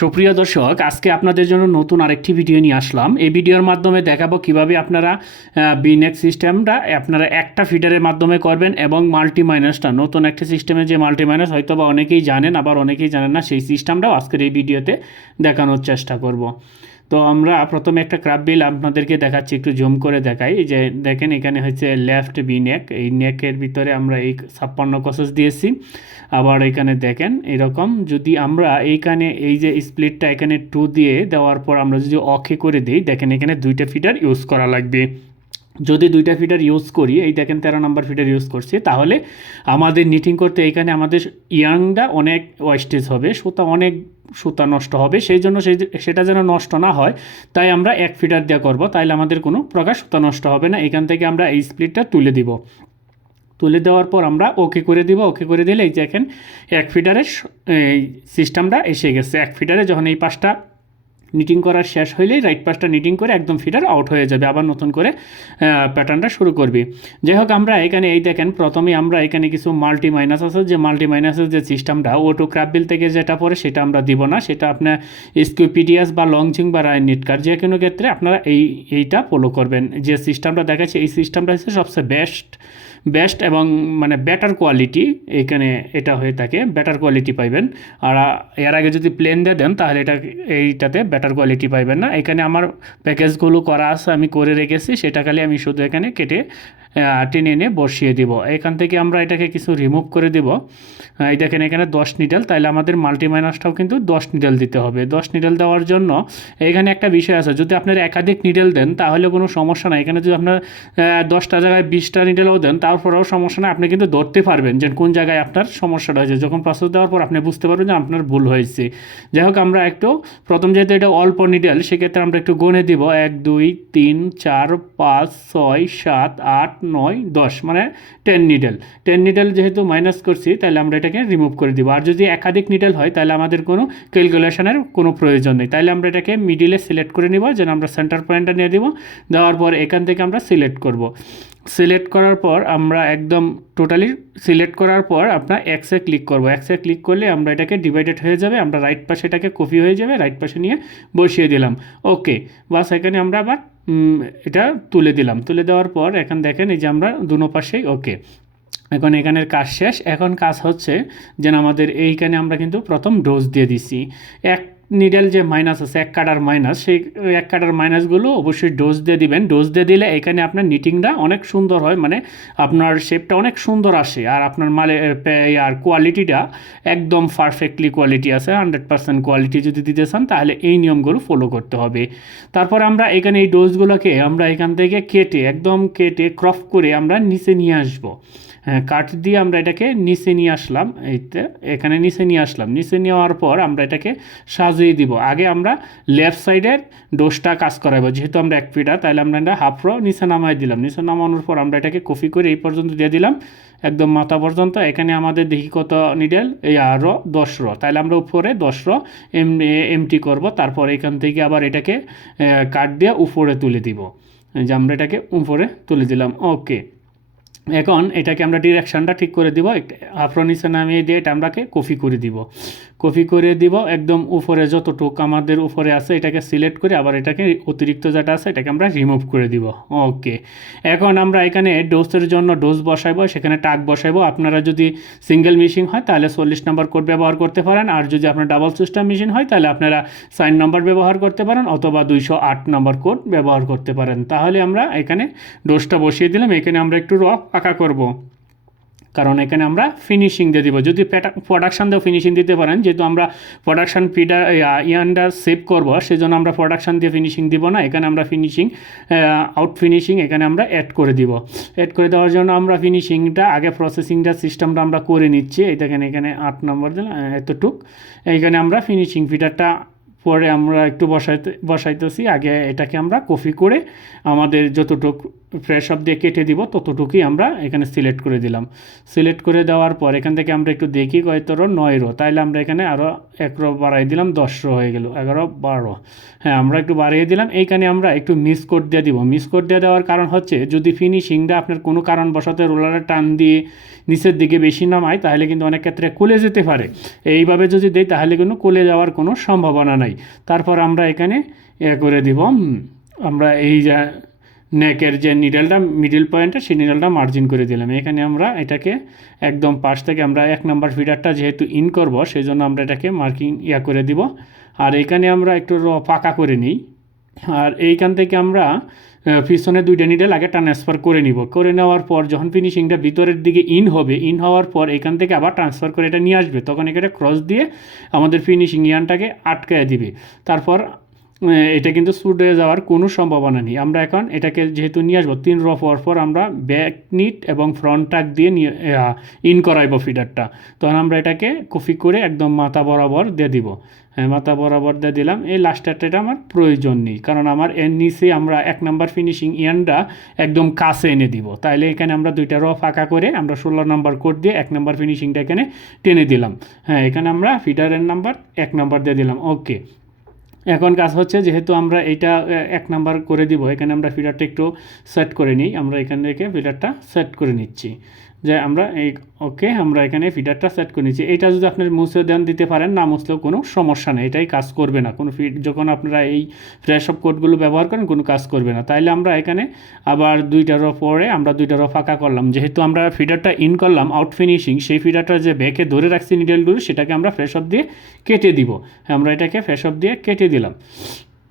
সুপ্রিয় দর্শক, আজকে আপনাদের জন্য নতুন আরেকটি ভিডিও নিয়ে আসলাম। এই ভিডিওর মাধ্যমে দেখাবো কীভাবে আপনারা বিনেক সিস্টেমটা আপনারা একটা ফিডারের মাধ্যমে করবেন এবং মাল্টি মাইনাসটা নতুন একটা সিস্টেমে যে মাল্টি মাইনাস হয়তো বা অনেকেই জানেন, আবার অনেকেই জানেন না, সেই সিস্টেমটাও আজকের এই ভিডিওতে দেখানোর চেষ্টা করব। তো আমরা প্রথমে একটা ক্রাব বিল আপনাদেরকে দেখাচ্ছি, একটু জুম করে দেখাই। যে দেখেন, এখানে হচ্ছে লেফট বি নেক। এই নেকের ভিতরে আমরা এই ছাপ্পান্ন কসেস দিয়েছি। আবার এখানে দেখেন, এরকম যদি আমরা এইখানে এই যে স্প্লিটটা এখানে টু দিয়ে দেওয়ার পর আমরা যদি অখে করে দিই, দেখেন এখানে দুইটা ফিডার ইউজ করা লাগবে। যদি দুইটা ফিটার ইউজ করি, এই দেখেন তেরো নাম্বার ফিটার ইউজ করছি, তাহলে আমাদের নিটিং করতে এখানে আমাদের ইয়াংটা অনেক ওয়েস্টেজ হবে, সুতা অনেক সুতা নষ্ট হবে, সেই জন্য সেই সেটা যেন নষ্ট না হয়, তাই আমরা এক ফিটার দেওয়া করব, তাইলে আমাদের কোনো প্রকার সুতা নষ্ট হবে না, এখান থেকে আমরা এই স্প্লিটটা তুলে দিব। তুলে দেওয়ার পর আমরা ওকে করে দিব ওকে করে দিলে এই দেখেন, এক ফিটারের এই সিস্টেমটা এসে গেছে, এক ফিটারে যখন এই পাশটা নিটিং করা শেষ হইলেই রাইট পাশটা নিটিং করে একদম ফিটার আউট হয়ে যাবে, আবার নতুন করে প্যাটার্নটা শুরু করবি। যাই হোক আমরা এখানে এই দেখেন, প্রথমে আমরা এখানে কিছু মাল্টি মাইনাস আছে, যে মাল্টি মাইনাসের যে সিস্টেমটা ওটো ক্রাববিল থেকে যেটা পড়ে সেটা আমরা দিব না, সেটা আপনার স্কিউপিডিয়াস বা লংচিং বা রায় নিটকার যে কোনো ক্ষেত্রে আপনারা এই, এইটা ফলো করবেন। যে সিস্টেমটা দেখাচ্ছে, এই সিস্টেমটা হচ্ছে সবচেয়ে বেস্ট বেস্ট এবং মানে বেটার কোয়ালিটি এখানে এটা হয়ে থাকে বেটার কোয়ালিটি পাইবেন। আর এর আগে যদি প্লেন দিয়ে দেন, তাহলে এটা, এইটাতে বেটার কোয়ালিটি পাইবেন না। এখানে আমার প্যাকেজগুলো করা আছে, আমি করে রেখেছি, সেটা খালি আমি শুধু এখানে কেটে টেনে এনে বসিয়ে দিব। এখান থেকে আমরা এটাকে কিছু রিমুভ করে দিব। এই দেখেন এখানে দশ নিডেল তাইলে আমাদের মাল্টি মাইনাসটাও কিন্তু দশ নিডেল দিতে হবে। দশ নিডেল দেওয়ার জন্য এখানে একটা বিষয় আছে, যদি আপনার একাধিক নিডেল দেন, তাহলে কোনো সমস্যা নাই। এখানে যদি আপনার দশটা জায়গায় বিশটা নিডেলও দেন, তারপরেও সমস্যা নাই। আপনি কিন্তু ধরতে পারবেন যে কোন জায়গায় আপনার সমস্যাটা হয়েছে। যখন প্রসেস দেওয়ার পর আপনি বুঝতে পারবেন যে আপনার ভুল হয়েছে। যাই হোক, আমরা একটু প্রথম যেহেতু এটা অল্প নিডেল সেক্ষেত্রে আমরা একটু গণে দিব। এক, দুই, তিন, চার, পাঁচ, ছয়, সাত, আট নয়, দশ মানে টেন নিডেল টেন নিডেল যেহেতু মাইনাস করছি, তাহলে আমরা এটাকে রিমুভ করে দিব। আর যদি একাধিক নিডেল হয়, তাহলে আমাদের কোনো ক্যালকুলেশনের কোনো প্রয়োজন নেই। তাহলে আমরা এটাকে মিডিলে সিলেক্ট করে নিব, যেন আমরা সেন্টার পয়েন্টটা নিয়ে দিব। দেওয়ার পর এখান থেকে আমরা সিলেক্ট করব। সিলেক্ট করার পর আমরা একদম টোটালি সিলেক্ট করার পর আপনার এক্সে ক্লিক করব। এক্সে ক্লিক করলে আমরা এটাকে ডিভাইডেড হয়ে যাবে। আমরা রাইট পাশে এটাকে কপি হয়ে যাবে। রাইট পাশে নিয়ে বসিয়ে দিলাম। ওকে বাস এখানে আমরা আবার এটা তুলে দিলাম। তুলে দেওয়ার পর এখন দেখেন এই যে আমরা দুনো পাশেই, ওকে। এখন এখানের কাজ শেষ। এখন কাজ হচ্ছে যেন আমাদের এইখানে আমরা কিন্তু প্রথম ডোজ দিয়ে দিছি। এক নিডেল যে মাইনাস আছে, এক কাটার মাইনাস সেই এক কাটার মাইনাসগুলো অবশ্যই ডোজ দিয়ে দিবেন। ডোজ দিয়ে দিলে এখানে আপনার নিটিংটা অনেক সুন্দর হয় মানে আপনার শেপটা অনেক সুন্দর আসে, আর আপনার মালে আর কোয়ালিটিটা একদম পারফেক্টলি কোয়ালিটি আছে হান্ড্রেড পার্সেন্ট কোয়ালিটি যদি দিতে চান, তাহলে এই নিয়মগুলো ফলো করতে হবে। তারপর আমরা এখানে এই ডোজগুলোকে আমরা এখান থেকে কেটে, একদম কেটে ক্রপ করে আমরা নিচে নিয়ে আসব। কাঠ দিয়ে আমরা এটাকে নিচে নিয়ে আসলাম এইতে এখানে নিচে নিয়ে আসলাম। নিচে নেওয়ার পর আমরা এটাকে সাজিয়ে দিব। আগে আমরা লেফট সাইডের ডোজটা কাজ করাবো। যেহেতু আমরা এক ফিটা, তাহলে আমরা এটা হাফ রো নিচে নামাই দিলাম। নিচে নামানোর পর আমরা এটাকে কপি করে এই পর্যন্ত দিয়ে দিলাম, একদম মাথা পর্যন্ত। এখানে আমাদের দেখি কত নিডেল এই আরও দশ র তাহলে আমরা উপরে দশ র এম এমটি করব। তারপর এখান থেকে আবার এটাকে কাঠ দিয়ে উপরে তুলে দিব। যে আমরা এটাকে উপরে তুলে দিলাম। ওকে এখন এটাকে আমরা ডিরেকশনটা ঠিক করে দিব আফ্রো নিচে নামিয়ে দিয়ে এটা আমরাকে কপি করে দিব। কপি করে দিব, একদম উপরে যতটুক আমাদের উপরে আছে, এটাকে সিলেক্ট করে আবার এটাকে অতিরিক্ত যেটা আছে, এটাকে আমরা রিমুভ করে দিব। ওকে এখন আমরা এখানে ডোজের জন্য ডোজ বসাইবো, সেখানে টাক বসাইবো। আপনারা যদি সিঙ্গেল মেশিন হয়, তাহলে চল্লিশ নম্বর কোড ব্যবহার করতে পারেন। আর যদি আপনার ডাবল সিস্টেম মেশিন হয়, তাহলে আপনারা সাইন নম্বর ব্যবহার করতে পারেন, অথবা দুইশো আট নম্বর কোড ব্যবহার করতে পারেন। তাহলে আমরা এখানে ডোজটা বসিয়ে দিলাম। এখানে আমরা একটু র পাকা করব। কারণ এখানে আমরা ফিনিশিং দিয়ে দিব। যদি প্রোডাকশান দিয়ে ফিনিশিং দিতে পারেন, যেহেতু আমরা প্রোডাকশান পিডার ইয়ান্ডার সেভ করব, সেজন্য আমরা প্রোডাকশান দিয়ে ফিনিশিং দিব না। এখানে আমরা ফিনিশিং আউট ফিনিশিং এখানে আমরা অ্যাড করে দিব। অ্যাড করে দেওয়ার জন্য আমরা ফিনিশিংটা আগে প্রসেসিংটা সিস্টেমটা আমরা করে নিচ্ছি। এই দেখেন এখানে আট নম্বর দিলাম, এতটুক। এইখানে আমরা ফিনিশিং ফিটারটা পরে আমরা একটু বসাইতে, বসাইতেছি। আগে এটাকে আমরা কফি করে আমাদের যতটুক ফ্রেশ অফ দিয়ে কেটে দিব, ততটুকুই আমরা এখানে সিলেক্ট করে দিলাম। সিলেক্ট করে দেওয়ার পর এখান থেকে আমরা একটু দেখি কয়তো রো, নয় রো। তাইলে আমরা এখানে আরও এক রো বাড়াই দিলাম, দশ রো হয়ে গেল, এগারো, বারো। হ্যাঁ আমরা একটু বাড়িয়ে দিলাম। এইখানে আমরা একটু মিস কোড দিয়ে দিব। মিস কোড দিয়ে দেওয়ার কারণ হচ্ছে, যদি ফিনিশিংটা আপনার কোনো কারণবশত রোলারে টান দিয়ে নিচের দিকে বেশি নামায় তাহলে কিন্তু অনেক ক্ষেত্রে খুলে যেতে পারে। এইভাবে যদি দেই, তাহলে কিন্তু খুলে যাওয়ার কোনো সম্ভাবনা নাই। তারপর আমরা এখানে এ করে দিব আমরা এই যা নেকের যে নিডেলটা মিডিল পয়েন্টটা সেই নিডেলটা মার্জিন করে দিলাম। এখানে আমরা এটাকে একদম পাশ থেকে আমরা এক নম্বর ফিডারটা যেহেতু ইন করব সেই জন্য আমরা এটাকে মার্কিং ইয়া করে দিব। আর এখানে আমরা একটু পাকা করে নিই। আর এইখান থেকে আমরা পিছনে দুইটা নিডেল আগে ট্রান্সফার করে নিব। করে নেওয়ার পর যখন ফিনিশিংটা ভিতরের দিকে ইন হবে ইন হওয়ার পর এখান থেকে আবার ট্রান্সফার করে এটা নিয়ে আসবে। তখন এখানে ক্রস দিয়ে আমাদের ফিনিশিং ইয়ানটাকে আটকায় দিবে। তারপর এটা কিন্তু স্পুড হয়ে যাওয়ার কোনো সম্ভাবনা নেই। আমরা এখন এটাকে যেহেতু নিয়ে আসব, তিন র পর পর আমরা ব্যাক নিট এবং ফ্রন্ট টাক দিয়ে নিয়ে ইন করাইবো ফিডারটা তখন আমরা এটাকে কফি করে একদম মাথা বরাবর দিয়ে দিব। হ্যাঁ মাথা বরাবর দিয়ে দিলাম। এই লাস্টারটা এটা আমার প্রয়োজন নেই। কারণ আমার এর নিচে আমরা এক নাম্বার ফিনিশিং ইয়ানটা একদম কাছে এনে দিব। তাইলে এখানে আমরা দুইটা র ফাঁকা করে আমরা ষোলো নাম্বার কোড দিয়ে এক নাম্বার ফিনিশিংটা এখানে টেনে দিলাম। হ্যাঁ এখানে আমরা ফিডারের নাম্বার এক নাম্বার দিয়ে দিলাম। ওকে এখন কাজ হচ্ছে যেহেতু আমরা এইটা এক নাম্বার করে দিব, এখানে আমরা ফিডারটা একটু সেট করে নিই। আমরা এখান থেকে ফিডারটা সেট করে নিচ্ছি। যে আমরা এই, ওকে, আমরা এখানে ফিডারটা সেট করে নিচ্ছি। এটা যদি আপনি মুছে দেন, দিতে পারেন, না মুছলেও কোনো সমস্যা নেই, এটাই কাজ করবে না। কোনো ফিড যখন আপনারা এই ফ্রেশ অফ কোডগুলো ব্যবহার করেন, কোনো কাজ করবে না। তাইলে আমরা এখানে আবার দুইটারও পরে আমরা দুইটারও ফাঁকা করলাম। যেহেতু আমরা ফিডারটা ইন করলাম আউট ফিনিশিং সেই ফিডারটা যে ব্যাকে ধরে রাখছি নিডেলগুলো সেটাকে আমরা ফ্রেশ অফ দিয়ে কেটে দিব। আমরা এটাকে ফ্রেশ অফ দিয়ে কেটে দিলাম।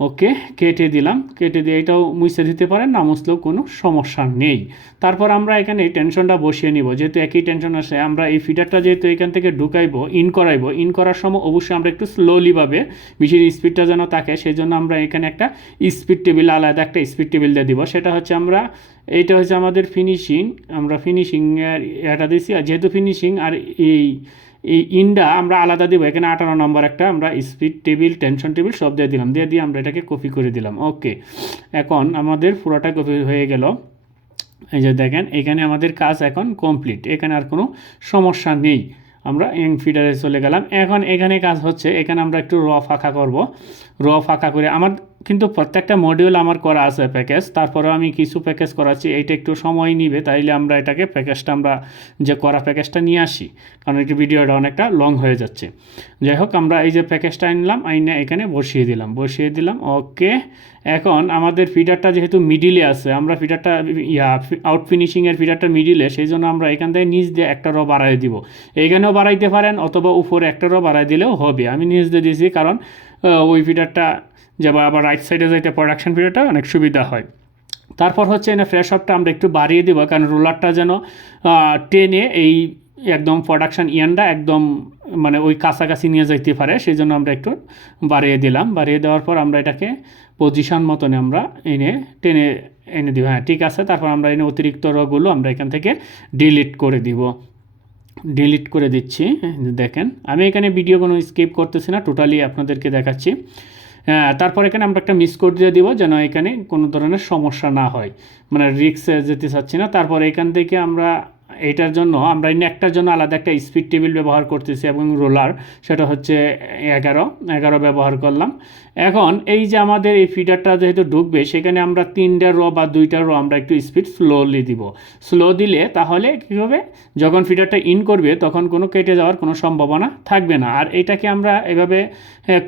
ওকে, কেটে দিলাম। কেটে দিয়ে এটাও মুছে দিতে পারেন না মুছলেও কোনো সমস্যা নেই। তারপর আমরা এখানে টেনশনটা বসিয়ে নিব। যেহেতু একই টেনশন আসে আমরা এই ফিডারটা যেহেতু এখান থেকে ঢুকাইবো ইন করাইবো ইন করার সময় অবশ্যই আমরা একটু স্লোলিভাবে মেশিন স্পিডটা যেন থাকে সেই জন্য আমরা এখানে একটা স্পিড টেবিল আলাদা একটা স্পিড টেবিল দিয়ে দিব। সেটা হচ্ছে আমরা, এইটা হচ্ছে আমাদের ফিনিশিং আমরা ফিনিশিং এটা দিয়েছি। আর যেহেতু ফিনিশিং আর এই এই ইনটা আমরা আলাদা দিব। এখানে আঠারো নম্বর একটা, আমরা স্পিড টেবিল টেনশন টেবিল সব দিয়ে দিলাম। দিয়ে দিয়ে আমরা এটাকে কপি করে দিলাম। ওকে এখন আমাদের পুরোটা কপি হয়ে গেল। এই যে দেখেন, এখানে আমাদের কাজ এখন কমপ্লিট এখানে আর কোনো সমস্যা নেই। আমরা এং ফিডারে চলে গেলাম। এখন এখানে কাজ হচ্ছে, এখানে আমরা একটু র ফাঁকা করব। র ফাঁকা করে আমার কিন্তু প্রত্যেকটা মডিউল আমার করা আছে প্যাকেজ তারপরেও আমি কিছু প্যাকেজ করাচ্ছি, এইটা একটু সময় নিবে, তাইলে আমরা এটাকে প্যাকেজটা আমরা যে করা প্যাকেজটা নিয়ে আসি, কারণ একটু ভিডিওটা অনেকটা লং হয়ে যাচ্ছে। যাই হোক, আমরা এই যে প্যাকেজটা আনলাম, আইনে এখানে বসিয়ে দিলাম বসিয়ে দিলাম ওকে এখন আমাদের ফিডারটা যেহেতু মিডিলে আছে, আমরা ফিডারটা ইয়া আউট ফিনিশিংয়ের ফিডারটা মিডিলে সেই জন্য আমরা এখান থেকে নিচ দিয়ে একটা র বাড়াই দিব। এইখানেও বাড়াইতে পারেন, অথবা উপরে একটা র বাড়াই দিলেও হবে, আমি নিচ দিয়ে দিয়েছি কারণ ওই ফিডারটা যাবা আবার রাইট সাইডে যাইতে প্রোডাকশন ফিডারটা অনেক সুবিধা হয়। তারপর হচ্ছে এনে ফ্রেশ আপটা আমরা একটু বাড়িয়ে দেবো, কারণ রোলারটা যেন টেনে এই একদম প্রোডাকশন ইয়ানটা একদম মানে ওই কাছাকাছি নিয়ে যাইতে পারে সেই জন্য আমরা একটু বাড়িয়ে দিলাম। বাড়িয়ে দেওয়ার পর আমরা এটাকে পজিশন মতন আমরা এনে টেনে এনে দিব। হ্যাঁ ঠিক আছে, তারপর আমরা এনে অতিরিক্ত রগুলো আমরা এখান থেকে ডিলিট করে দিব। ডিলিট করে দিচ্ছি, দেখেন। আমি এখানে ভিডিও কোনো স্কিপ করতেছি না টোটালি আপনাদেরকে দেখাচ্ছি। তারপর এখানে আমরা একটা মিস কোড দিয়ে দিব যেন এখানে কোনো ধরনের সমস্যা না হয়। মানে রিক্সে যেতে চাচ্ছি না। তারপর এখান থেকে আমরা এটার জন্য আমরা নেকটার জন্য আলাদা একটা স্পিড টেবিল ব্যবহার করতেছি এবং রোলার সেটা হচ্ছে এগারো এগারো ব্যবহার করলাম। এখন এই যে আমাদের এই ফিডারটা যেহেতু ঢুকবে, সেখানে আমরা তিনটা র বা দুইটা র আমরা একটু স্পিড স্লোলি দিব। স্লো দিলে তাহলে কী হবে? যখন ফিডারটা ইন করবে, তখন কোনো কেটে যাওয়ার কোনো সম্ভাবনা থাকবে না। আর এটাকে আমরা এভাবে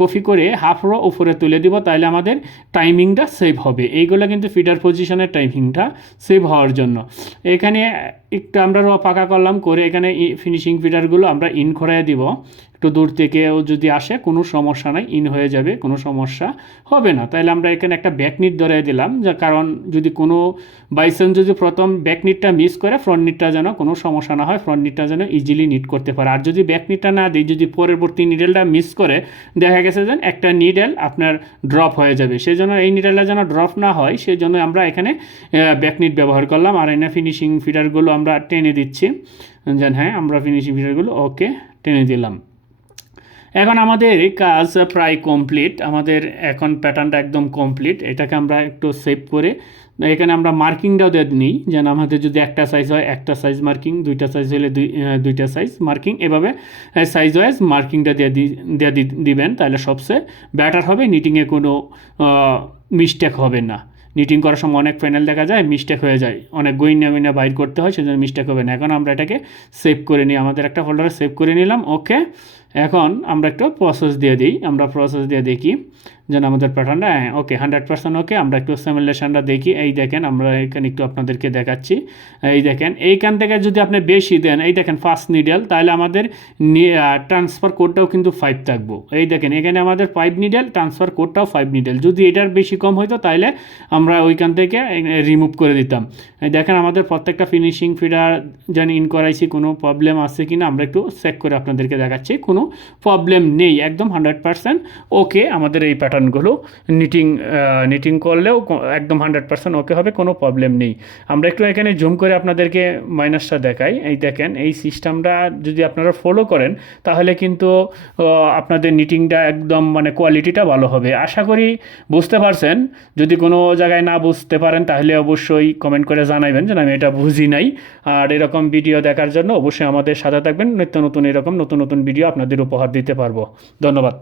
কফি করে হাফ রো উপরে তুলে দিব, তাহলে আমাদের টাইমিংটা সেভ হবে। এইগুলো কিন্তু ফিডার পজিশনের টাইমিংটা সেভ হওয়ার জন্য। এখানে একটু আমরা র পাকা করলাম করে এখানে ফিনিশিং ফিডারগুলো আমরা ইন করাই দিব। একটু দূর থেকেও যদি আসে, কোনো সমস্যা নাই, ইন হয়ে যাবে, কোনো সমস্যা হবে না। তাহলে আমরা এখানে একটা ব্যাকনিট ধরে দিলাম, যা কারণ যদি কোনো বাইসেন্স যদি প্রথম ব্যাকনিটটা মিস করে ফ্রন্ট নিটটা যেন কোনো সমস্যা না হয় ফ্রন্ট নিটটা যেন ইজিলি নিট করতে পারে। আর যদি ব্যাকনিটটা না দিই, যদি পরবর্তী নিডেলটা মিস করে, দেখা গেছে যেন একটা নিডেল আপনার ড্রপ হয়ে যাবে। সেই জন্য এই নিডেলটা যেন ড্রপ না হয় সেই জন্য আমরা এখানে ব্যাকনিট ব্যবহার করলাম। আর এনে ফিনিশিং ফিডারগুলো আমরা টেনে দিচ্ছি। যেন হ্যাঁ আমরা ফিনিশিং ফিডারগুলো ওকে টেনে দিলাম। এখন আমাদের কাজ প্রায় কমপ্লিট আমাদের এখন প্যাটার্নটা একদম কমপ্লিট এটাকে আমরা একটু সেভ করে, এখানে আমরা মার্কিংটাও দিয়ে নিই। যেন আমাদের যদি একটা সাইজ হয়, একটা সাইজ মার্কিং দুইটা সাইজ হলে দুই দুইটা সাইজ মার্কিং এভাবে সাইজ ওয়াইজ মার্কিংটা দিয়ে দিয়ে দিবেন, তাহলে সবচেয়ে ব্যাটার হবে। নিটিংয়ে কোনো মিস্টেক হবে না। নিটিং করার সময় অনেক প্যানেল দেখা যায় মিস্টেক হয়ে যায়। অনেক গইনা মিনা বাইর করতে হয়, সেজন্য মিস্টেক হবে না। এখন আমরা এটাকে সেভ করে নিই। আমাদের একটা ফোল্ডারে সেভ করে নিলাম। ওকে এখন আমরা একটু প্রসেস দিয়ে দিই। আমরা প্রসেস দিয়ে দেখি যেন আমাদের প্যাটার্নটা হ্যাঁ ওকে হান্ড্রেড পার্সেন্ট ওকে আমরা একটু সিমুলেশনটা দেখি। এই দেখেন, আমরা এখানে একটু আপনাদেরকে দেখাচ্ছি। এই দেখেন, এইখান থেকে যদি আপনি বেশি দেন, এই দেখেন ফার্স্ট নিডেল তাহলে আমাদের ট্রান্সফার কোডটাও কিন্তু ফাইভ থাকব। এই দেখেন, এখানে আমাদের ফাইভ নিডেল ট্রান্সফার কোডটাও ফাইভ নিডেল যদি এটার বেশি কম হইতো, তাহলে আমরা ওইখান থেকে রিমুভ করে দিতাম। এই দেখেন, আমাদের প্রত্যেকটা ফিনিশিং ফিডার যেন ইন করাইছি, কোনো প্রবলেম আছে কি না আমরা একটু চেক করে আপনাদেরকে দেখাচ্ছি। কোনো প্রবলেম নেই, একদম হান্ড্রেড পার্সেন্ট ওকে আমাদের এই প্যাটার্নগুলো নিটিং নিটিং করলেও একদম হান্ড্রেড পার্সেন্ট ওকে হবে, কোনো প্রবলেম নেই। আমরা একটু এখানে জুম করে আপনাদেরকে মাইনাসটা দেখাই। এই দেখেন, এই সিস্টেমটা যদি আপনারা ফলো করেন, তাহলে কিন্তু আপনাদের নিটিংটা একদম মানে কোয়ালিটিটা ভালো হবে। আশা করি বুঝতে পারছেন। যদি কোনো জায়গায় না বুঝতে পারেন, তাহলে অবশ্যই কমেন্ট করে জানাবেন যে আমি এটা বুঝি নাই। আর এরকম ভিডিও দেখার জন্য অবশ্যই আমাদের সাথে থাকবেন। নিত্য নতুন এরকম নতুন নতুন ভিডিও আপনাদের উপহার দিতে পারব। ধন্যবাদ।